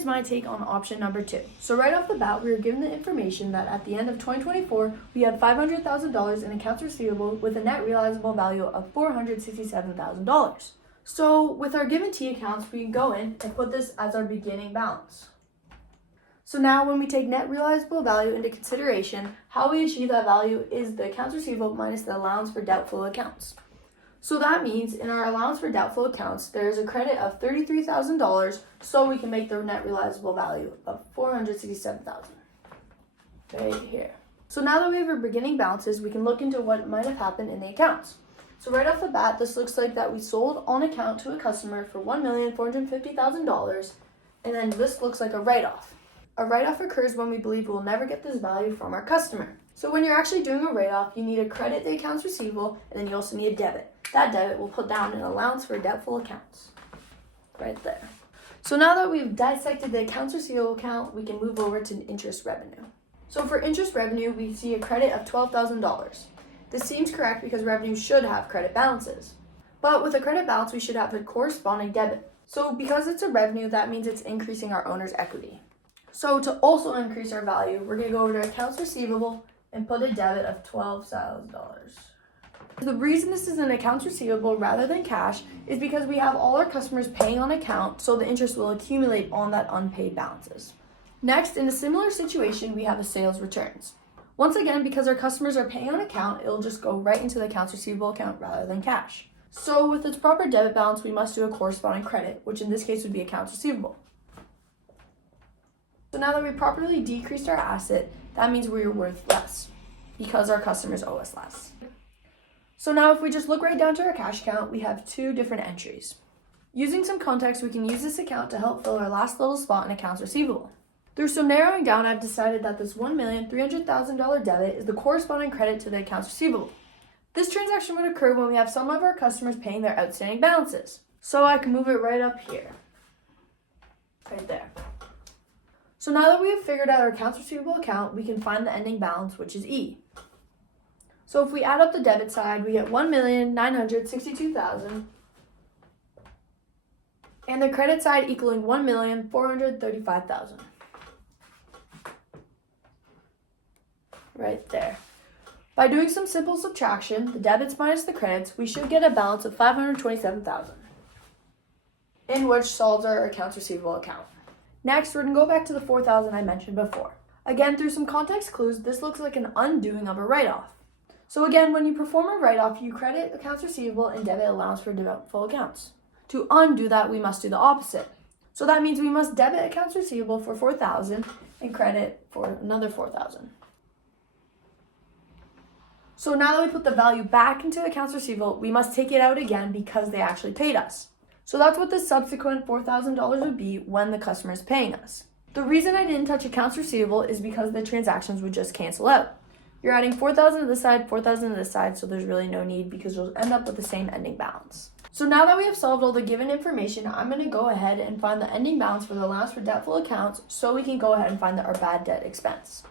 is my take on option number 2. So right off the bat, we were given the information that at the end of 2024, we had $500,000 in accounts receivable with a net realizable value of $467,000. So with our given T accounts, we can go in and put this as our beginning balance. So now when we take net realizable value into consideration, how we achieve that value is the accounts receivable minus the allowance for doubtful accounts. So that means in our allowance for doubtful accounts, there is a credit of $33,000, so we can make the net realizable value of $467,000 right here. So now that we have our beginning balances, we can look into what might have happened in the accounts. So right off the bat, this looks like that we sold on account to a customer for $1,450,000, and then this looks like a write-off. A write-off occurs when we believe we'll never get this value from our customer. So when you're actually doing a write-off, you need to credit the accounts receivable, and then you also need a debit. That debit will put down an allowance for doubtful accounts, right there. So now that we've dissected the accounts receivable account, we can move over to interest revenue. So for interest revenue, we see a credit of $12,000. This seems correct because revenue should have credit balances. But with a credit balance, we should have a corresponding debit. So because it's a revenue, that means it's increasing our owner's equity. So to also increase our value, we're going to go over to accounts receivable and put a debit of $12,000. The reason this is an accounts receivable rather than cash is because we have all our customers paying on account, so the interest will accumulate on that unpaid balances. Next, in a similar situation, we have a sales returns. Once again, because our customers are paying on account, it'll just go right into the accounts receivable account rather than cash. So with its proper debit balance, we must do a corresponding credit, which in this case would be accounts receivable. So now that we properly decreased our asset, that means we're worth less because our customers owe us less. So now if we just look right down to our cash account, we have 2 different entries. Using some context, we can use this account to help fill our last little spot in accounts receivable. Through some narrowing down, I've decided that this $1,300,000 debit is the corresponding credit to the accounts receivable. This transaction would occur when we have some of our customers paying their outstanding balances. So I can move it right up here, right there. So now that we have figured out our accounts receivable account, we can find the ending balance, which is E. So if we add up the debit side, we get $1,962,000, and the credit side equaling $1,435,000. Right there. By doing some simple subtraction, the debits minus the credits, we should get a balance of $527,000, in which solves our accounts receivable account. Next, we're going to go back to the $4,000 I mentioned before. Again, through some context clues, this looks like an undoing of a write-off. So again, when you perform a write-off, you credit accounts receivable and debit allowance for doubtful accounts. To undo that, we must do the opposite. So that means we must debit accounts receivable for $4,000 and credit for another $4,000. So now that we put the value back into accounts receivable, we must take it out again because they actually paid us. So that's what the subsequent $4,000 would be when the customer is paying us. The reason I didn't touch accounts receivable is because the transactions would just cancel out. You're adding $4,000 to this side, $4,000 to this side, so there's really no need because you'll end up with the same ending balance. So now that we have solved all the given information, I'm going to go ahead and find the ending balance for the allowance for doubtful accounts so we can go ahead and find our bad debt expense,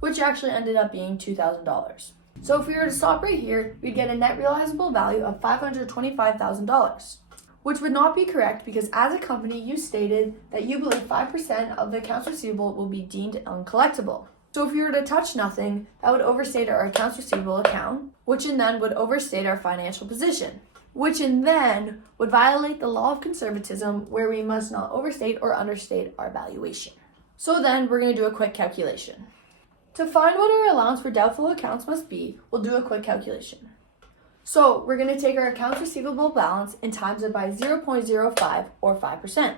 which actually ended up being $2,000. So if we were to stop right here, we'd get a net realizable value of $525,000, which would not be correct because as a company, you stated that you believe 5% of the accounts receivable will be deemed uncollectible. So if we were to touch nothing, that would overstate our accounts receivable account, which in then would overstate our financial position, which in then would violate the law of conservatism where we must not overstate or understate our valuation. So then we're going to do a quick calculation. To find what our allowance for doubtful accounts must be, we'll do a quick calculation. So we're going to take our accounts receivable balance and times it by 0.05 or 5%.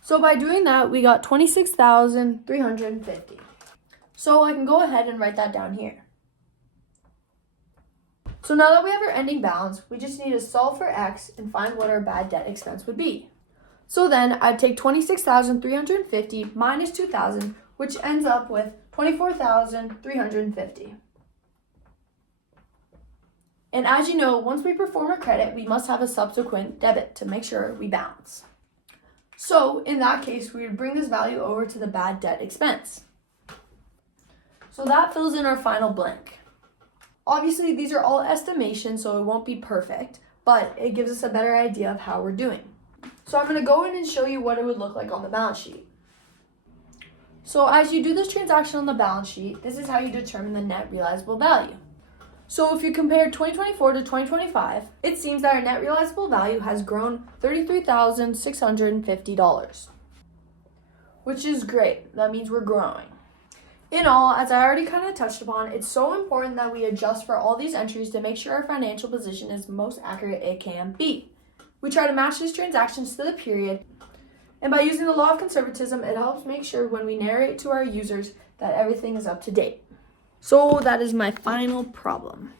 So by doing that, we got $26,350. So I can go ahead and write that down here. So now that we have our ending balance, we just need to solve for X and find what our bad debt expense would be. So then I'd take $26,350 minus $2,000, which ends up with $24,350. And as you know, once we perform a credit, we must have a subsequent debit to make sure we balance. So in that case, we would bring this value over to the bad debt expense. So that fills in our final blank. Obviously, these are all estimations, so it won't be perfect, but it gives us a better idea of how we're doing. So I'm going to go in and show you what it would look like on the balance sheet. So as you do this transaction on the balance sheet, this is how you determine the net realizable value. So if you compare 2024 to 2025, it seems that our net realizable value has grown $33,650, which is great. That means we're growing. In all, as I already kind of touched upon, it's so important that we adjust for all these entries to make sure our financial position is the most accurate it can be. We try to match these transactions to the period, and by using the law of conservatism, it helps make sure when we narrate to our users that everything is up to date. So that is my final problem.